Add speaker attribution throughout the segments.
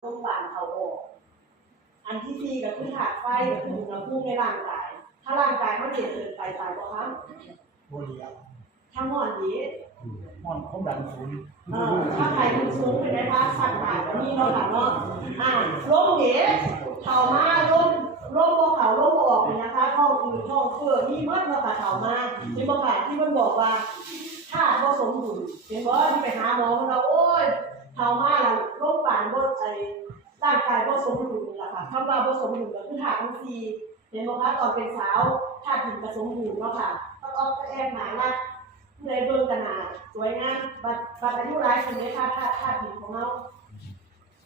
Speaker 1: โรงพยาบาลเขาออกอันที่สี่ก็คือถาดไฟก็คืออุณหภูมิในร่างกาย ถ้าร่างกายมันเปลี่ยนเกินไปตายบ่คะ
Speaker 2: บริยา
Speaker 1: ถ้าหมอนดี
Speaker 2: มอนความดันสูง
Speaker 1: เออถ้าใครคุณสูงเป็นได้พาสั่นตายก็มีเนาะค่ะเนาะอ่าล้มเด๋เข่ามาล้มล้มบ่เข่าล้มบ่ออกเลยนะคะท้องอืดท้องเฟ้อมีเมื่อมาค่ะเข่ามาที่บ่ค่ะที่มันบอกว่าถ้าบ่สมดุลเป็นบ่ที่ไปหาหมอมันว่าโอ้ยเข่ามาแล้วโรคปานบ่ไอ้ร่าง กายบ่สมดุลนี่ล่ะค่ะคำว่าบ่สมดุลก็คือธาตุทั้งสี่เห็นบ่คะตอนเป็นสาวธาตุดินก็สมดุลเนาะค่ะต้องออกแอบหนาลักผู้ใดเบิ่งกันหนาสวยงามบัดบัดอายุหลายคนนี้ค่ะธาตุธาตุดินของเรา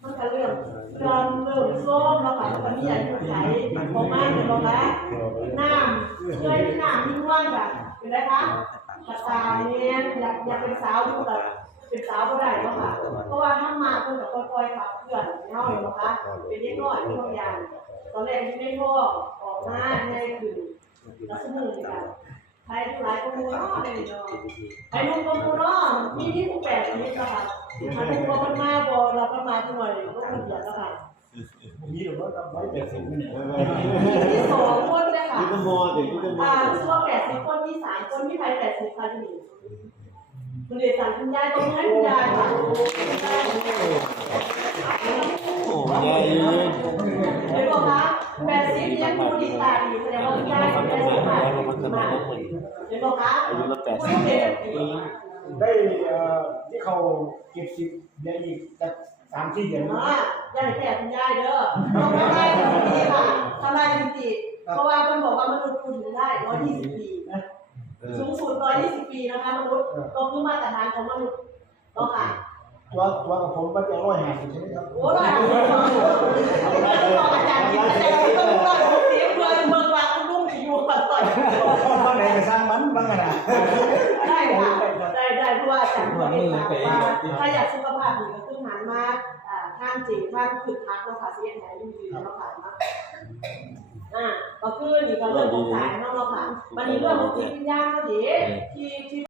Speaker 1: มันก็เริ่มเริ่มเริ่มส้มแล้วค่ะมันมีอายุไขของมันเป็นบ่คะน้ำเคยน้ำมีนวลค่ะเป็นไรคะภาษาเนี่ยอยากอยากเป็นสาวอยู่แต่ เป็นสาวบ่ได้เนาะค่ะ เพราะว่าถ้ามาเพิ่นก็ค่อยๆขับเคลื่อนเนาะเห็นบ่คะเป็นเด็กน้อยมีบางอย่างตอนแรกยังไม่ท้องออกมาในคือลักษณะนี้ค่ะใครหลายคนรู้เนาะเลยเนาะไอ้ลุงก็มูเนาะมีที่ผู้แปดอันนี้ก็ค่ะถ้าลุงก็มันมาบ่เราก็มาหน่อยก็คนเดียวก็ค่ะ
Speaker 2: ผมมีหรือว่าเราไว้แปดสิบนี่
Speaker 1: ที่สองคนเนี่ยค่ะ
Speaker 3: ยุทธมอเด็กยุทธมอ
Speaker 1: อ่ารู้สึกว่าแปดสิบคนที่สามคนที่ใครแปดสิบค่ะที่นี่ คุณเดชสั่งคุณยายตรงให้คุณยายค่ะ
Speaker 3: โอ้ยายยืน
Speaker 1: เห็นบอกคะแปดสิบยังดูดีตาดีแสดงว่าคุณยาย
Speaker 3: มัน
Speaker 1: แป
Speaker 3: ทำ
Speaker 1: ด
Speaker 3: งา
Speaker 1: สิ
Speaker 3: น
Speaker 1: บ
Speaker 3: แล้ว
Speaker 1: มา
Speaker 3: มันทำงานแล้วเหมือน
Speaker 1: เห็นบอกคะ
Speaker 3: อายุละแปด
Speaker 1: คุ
Speaker 3: สิ
Speaker 1: ณ
Speaker 3: บ
Speaker 1: เดช
Speaker 2: ได้เอ่อที่เขาเก็บสิบเดือนอีกจะสามสี่เดือน
Speaker 1: อ่าอย่าให้แก่คุณยายเด้อต้องทำลายสถิติค่ะทำลายสถิติเพราะว่าเพิ่นบอกว่ามนุษย์คุณได้ร้อยยี่สิบปีนะ สูงสุด120 ปีนะคะมนุษย์ก็คือมาตรฐานของมนุษย์เนาะค่ะ
Speaker 2: ตัวตัวกับผมก็จะร้อยห้าสิบใช่ไหมครับ
Speaker 1: โอ้ยบอกอาจารย์ที่อาจารย์ที่ต้องร้อยหกสิบเพื่อนเมืองวางลุ่มอยู่ก่อนต่อย
Speaker 2: บ้านไหนจะสร้างมันบ้างไงนะ
Speaker 1: ได้ค่ะได้ได้เพราะว่าอาจารย์บอกเองว่าถ้าอยากสุขภาพดีก็คือหันมาอ่าท่านจริงท่านคึกคักเนาะค่ะเสียงไหนยืนยืนเนาะค่ะเนาะ อ่าก็คือนี่ก็เรื่องของสายเนาะเนาะค่ะวันนี้เรื่องของจิตวิญญาณเนาะเดี๋ยวที่ที่